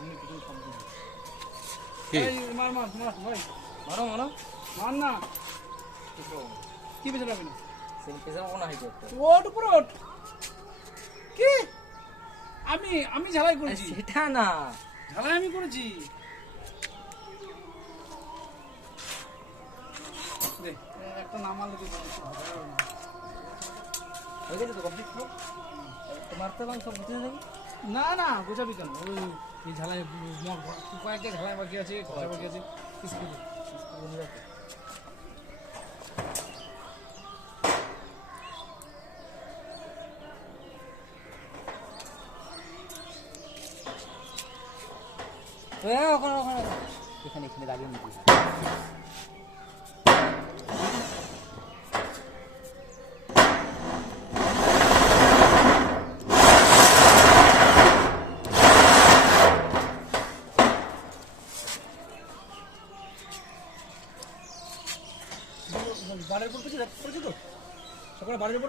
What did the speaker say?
আমি কিছু শব্দ কি এই মার মার মার ভাই মারো মারো মার না কি বেঁচে যাবে না সেই পেছনে কোন হাইতে ওট উপর ওট কি আমি আমি ঝালাই করেছি সেটা না ঝালাই আমি করেছি দে একটা নামাল দিতে হয়ে গেছে তো কমপ্লিট তো তোমার তো সব বুঝতে যাবে না না গোছাবি কেন ওই এই ঝালাই কয়েকটা ঝালাই বাকি আছে ঘষা বাকি আছে স্কুলে ওখানে ওখানে এখানে এখানে দাঁড়িয়ে নিবি বাড়ির উপর পড়েছে তো সকালে বাড়ির উপর